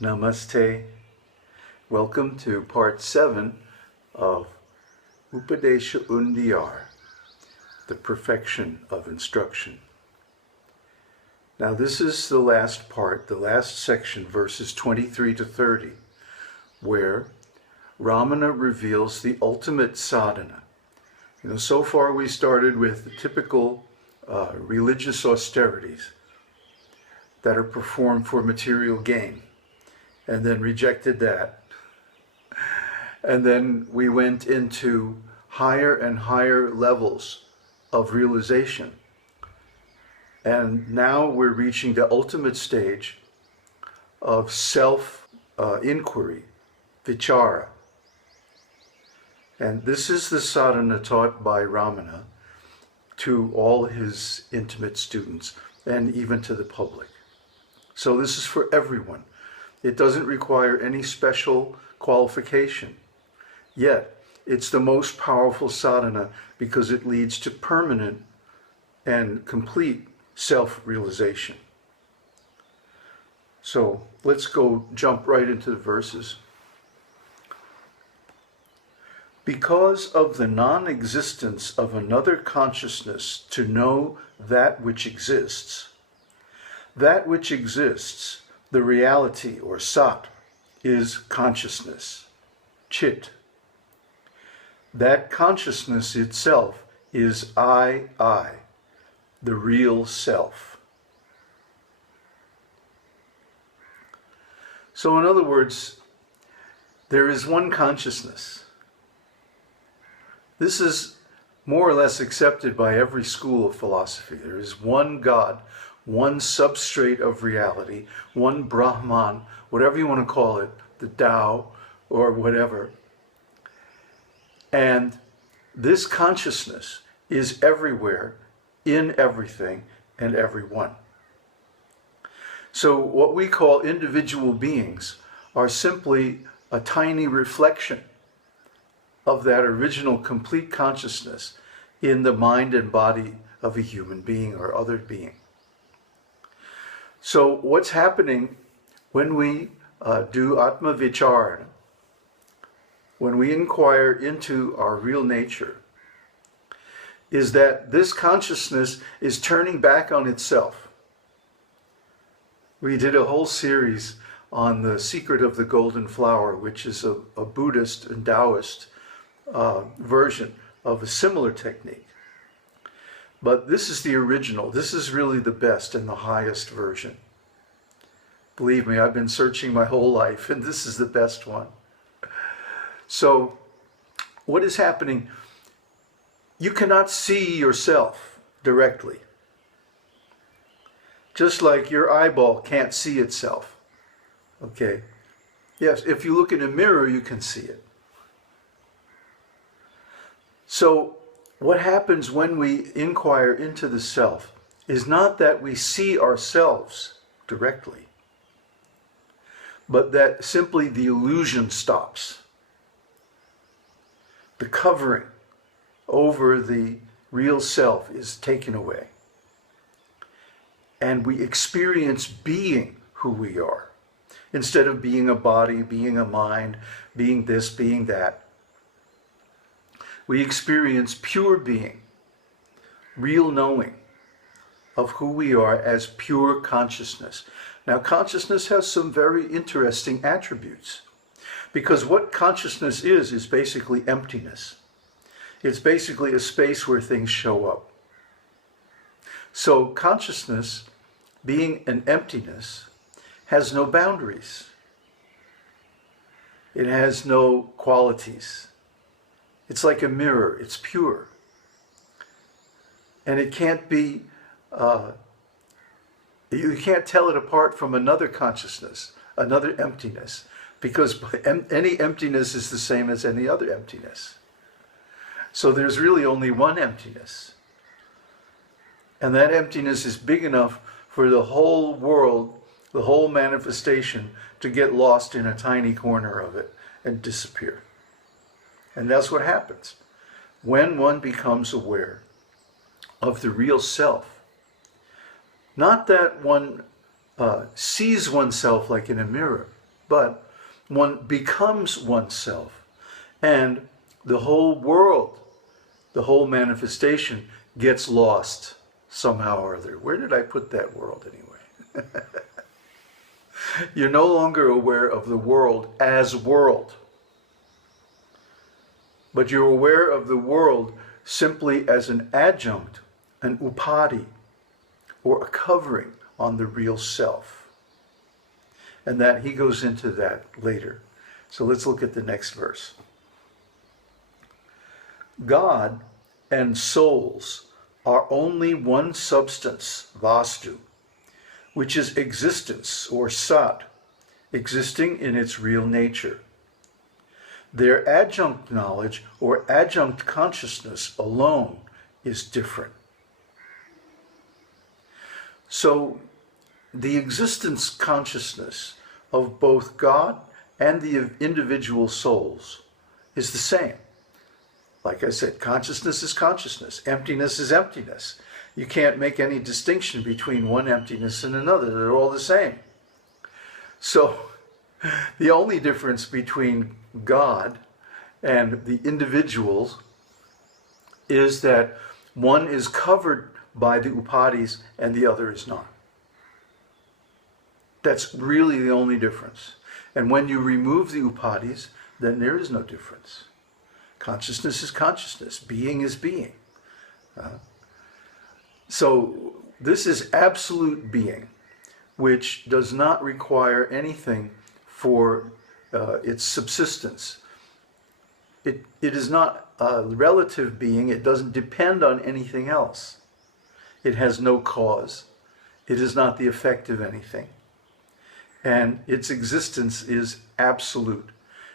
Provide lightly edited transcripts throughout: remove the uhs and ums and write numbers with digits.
Namaste. Welcome to part 7 of Upadeṣa-undiyar, the perfection of instruction. Now this is the last part, the last section, verses 23 to 30, where Ramana reveals the ultimate sadhana. So far we started with the typical religious austerities that are performed for material gain, and then rejected that. And then we went into higher and higher levels of realization. And now we're reaching the ultimate stage of self-inquiry, vicāra. And this is the sadhana taught by Ramana to all his intimate students and even to the public. So this is for everyone. It doesn't require any special qualification. Yet, it's the most powerful sadhana because it leads to permanent and complete self-realization. So let's jump right into the verses. Because of the non-existence of another consciousness to know that which exists, the reality, or sat, is consciousness, chit. That consciousness itself is I, the real self. So in other words, there is one consciousness. This is more or less accepted by every school of philosophy. There is one God, one substrate of reality, one Brahman, whatever you want to call it, the Tao or whatever. And this consciousness is everywhere, in everything and everyone. So what we call individual beings are simply a tiny reflection of that original complete consciousness in the mind and body of a human being or other being. So what's happening when we do atma vicāra, when we inquire into our real nature, is that this consciousness is turning back on itself. We did a whole series on the secret of the golden flower, which is a Buddhist and Taoist version of a similar technique. But this is the original. This is really the best and the highest version. Believe me, I've been searching my whole life, and this is the best one. So, what is happening? You cannot see yourself directly. Just like your eyeball can't see itself. Okay? Yes, if you look in a mirror, you can see it. So, what happens when we inquire into the self is not that we see ourselves directly, but that simply the illusion stops. The covering over the real self is taken away. And we experience being who we are, instead of being a body, being a mind, being this, being that. We experience pure being, real knowing of who we are as pure consciousness. Now, consciousness has some very interesting attributes, because what consciousness is basically emptiness. It's basically a space where things show up. So consciousness, being an emptiness, has no boundaries. It has no qualities. It's like a mirror, it's pure. And it can't be, you can't tell it apart from another consciousness, another emptiness, because any emptiness is the same as any other emptiness. So there's really only one emptiness. And that emptiness is big enough for the whole world, the whole manifestation, to get lost in a tiny corner of it and disappear. And that's what happens when one becomes aware of the real self. Not that one sees oneself like in a mirror, but one becomes oneself. And the whole world, the whole manifestation gets lost somehow or other. Where did I put that world anyway? You're no longer aware of the world as world, but you're aware of the world simply as an adjunct, an upadi, or a covering on the real self. And that he goes into that later. So let's look at the next verse. God and souls are only one substance, vastu, which is existence, or sat, existing in its real nature. Their adjunct knowledge or adjunct consciousness alone is different. So the existence consciousness of both God and the individual souls is the same. Like I said, consciousness is consciousness, emptiness is emptiness. You can't make any distinction between one emptiness and another. They're all the same. So the only difference between God and the individuals is that one is covered by the Upadis and the other is not. That's really the only difference. And when you remove the Upadis, then there is no difference. Consciousness is consciousness. Being is being. So this is absolute being, which does not require anything for its subsistence. It is not a relative being. It doesn't depend on anything else. It has no cause. It is not the effect of anything. And its existence is absolute.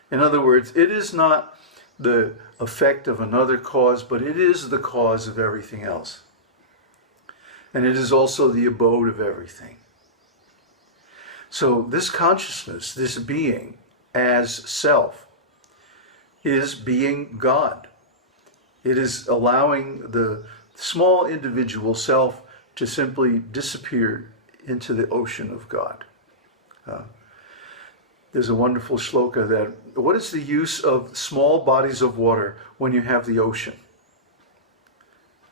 In other words, it is not the effect of another cause, but it is the cause of everything else. And it is also the abode of everything. So this consciousness, this being as self, is being God. It is allowing the small individual self to simply disappear into the ocean of God. There's a wonderful shloka that, what is the use of small bodies of water when you have the ocean?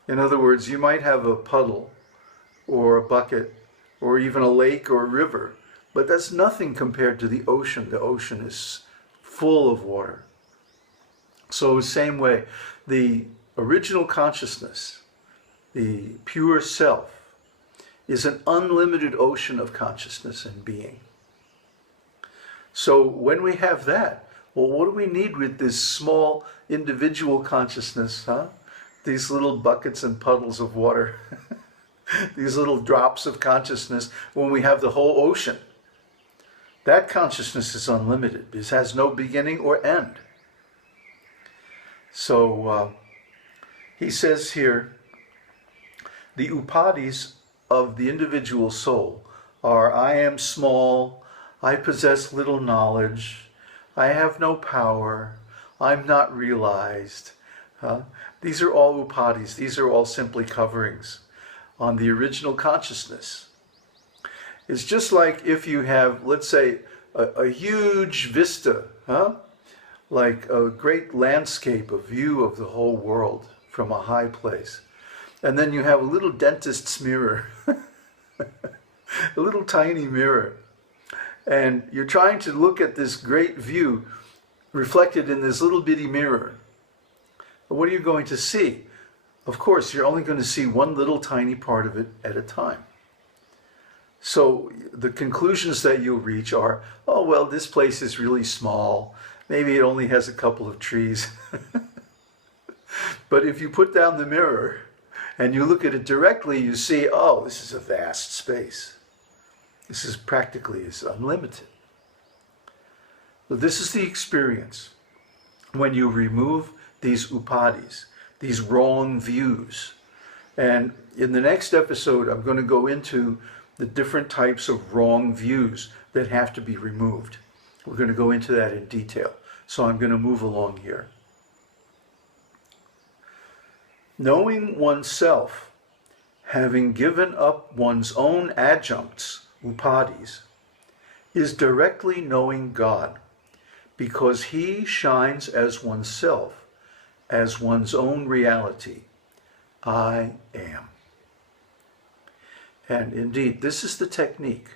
In other words, you might have a puddle or a bucket or even a lake or a river, but that's nothing compared to the ocean. The ocean is full of water. So the same way, the original consciousness, the pure self, is an unlimited ocean of consciousness and being. So when we have that, well, what do we need with this small individual consciousness, These little buckets and puddles of water, these little drops of consciousness, when we have the whole ocean. That consciousness is unlimited. It has no beginning or end. So he says here, the upadis of the individual soul are, I am small, I possess little knowledge, I have no power, I'm not realized. These are all upadis. These are all simply coverings on the original consciousness. It's just like if you have, let's say, a huge vista, like a great landscape, a view of the whole world from a high place. And then you have a little dentist's mirror, a little tiny mirror. And you're trying to look at this great view reflected in this little bitty mirror. What are you going to see? Of course, you're only going to see one little tiny part of it at a time. So the conclusions that you'll reach are, oh, well, this place is really small. Maybe it only has a couple of trees. But if you put down the mirror and you look at it directly, you see, oh, this is a vast space. This is practically unlimited. So this is the experience when you remove these upadis, these wrong views. And in the next episode, I'm going to go into the different types of wrong views that have to be removed. We're going to go into that in detail. So I'm going to move along here. Knowing oneself, having given up one's own adjuncts, upadis, is directly knowing God, because he shines as oneself, as one's own reality. I am. And indeed, this is the technique,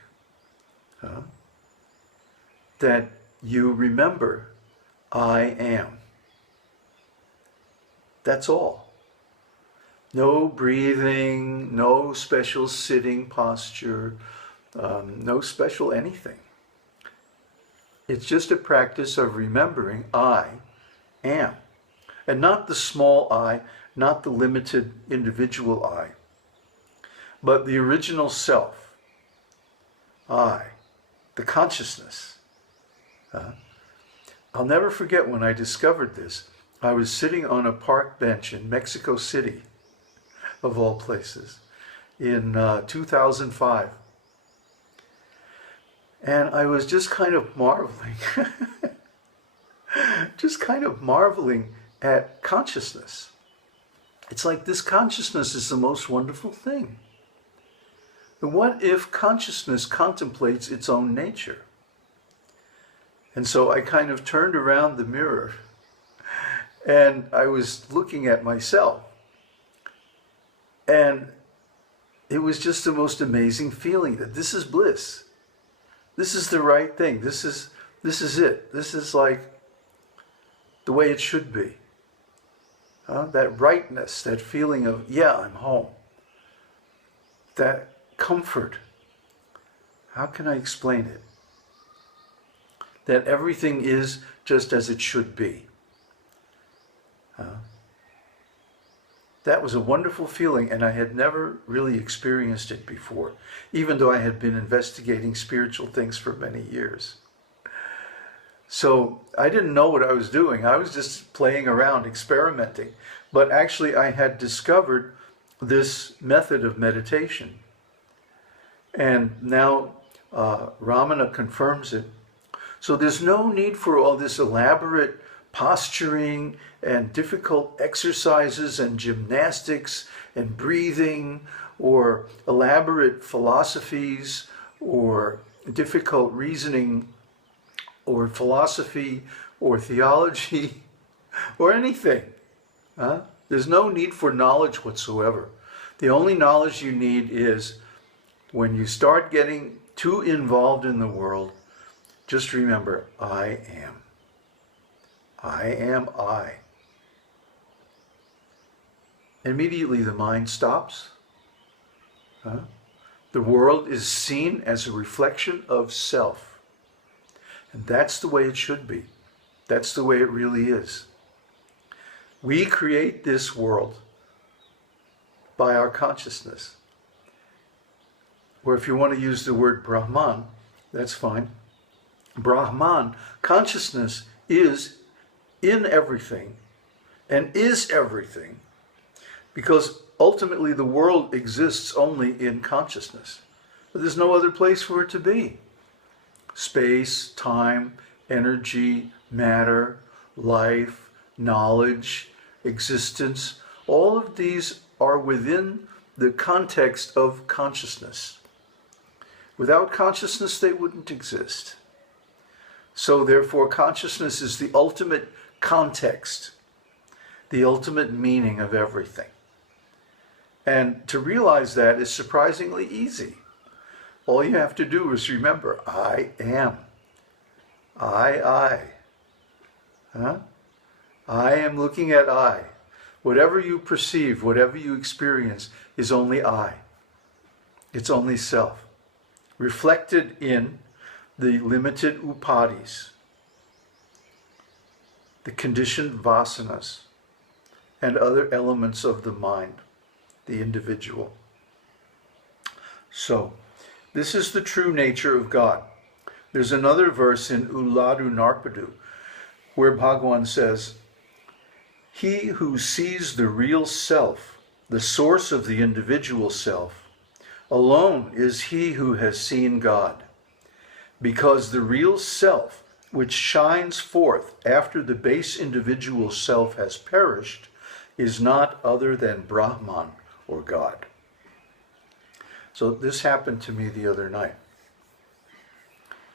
that you remember, I am. That's all. No breathing, no special sitting posture, no special anything. It's just a practice of remembering I am. And not the small I, not the limited individual I, but the original self, I, the consciousness. I'll never forget when I discovered this. I was sitting on a park bench in Mexico City, of all places, in 2005. And I was just kind of marveling, at consciousness. It's like this consciousness is the most wonderful thing. And what if consciousness contemplates its own nature? And so I kind of turned around the mirror and I was looking at myself. And it was just the most amazing feeling that this is bliss. This is the right thing. This is it. This is like the way it should be. That rightness, that feeling of, yeah, I'm home. That comfort. How can I explain it? That everything is just as it should be. That was a wonderful feeling, and I had never really experienced it before, even though I had been investigating spiritual things for many years. So I didn't know what I was doing. I was just playing around, experimenting. But actually I had discovered this method of meditation. And now Ramana confirms it. So there's no need for all this elaborate posturing and difficult exercises and gymnastics and breathing or elaborate philosophies or difficult reasoning or philosophy or theology or anything. There's no need for knowledge whatsoever. The only knowledge you need is when you start getting too involved in the world, just remember, I am. I am I. Immediately the mind stops. The world is seen as a reflection of self. And that's the way it should be. That's the way it really is. We create this world by our consciousness. Or if you want to use the word Brahman, that's fine. Brahman, consciousness, is in everything and is everything, because ultimately the world exists only in consciousness. But there's no other place for it to be. Space, time, energy, matter, life, knowledge, existence, all of these are within the context of consciousness. Without consciousness, they wouldn't exist. So therefore, consciousness is the ultimate context, the ultimate meaning of everything. And to realize that is surprisingly easy. All you have to do is remember, I am. I. I am looking at I. Whatever you perceive, whatever you experience is only I. It's only self. Reflected in the limited Upades, the conditioned vasanas, and other elements of the mind, the individual. So, this is the true nature of God. There's another verse in Ulladu Narpadu where Bhagavan says, he who sees the real self, the source of the individual self, alone is he who has seen God. Because the real self, which shines forth after the base individual self has perished, is not other than Brahman, or God. So this happened to me the other night.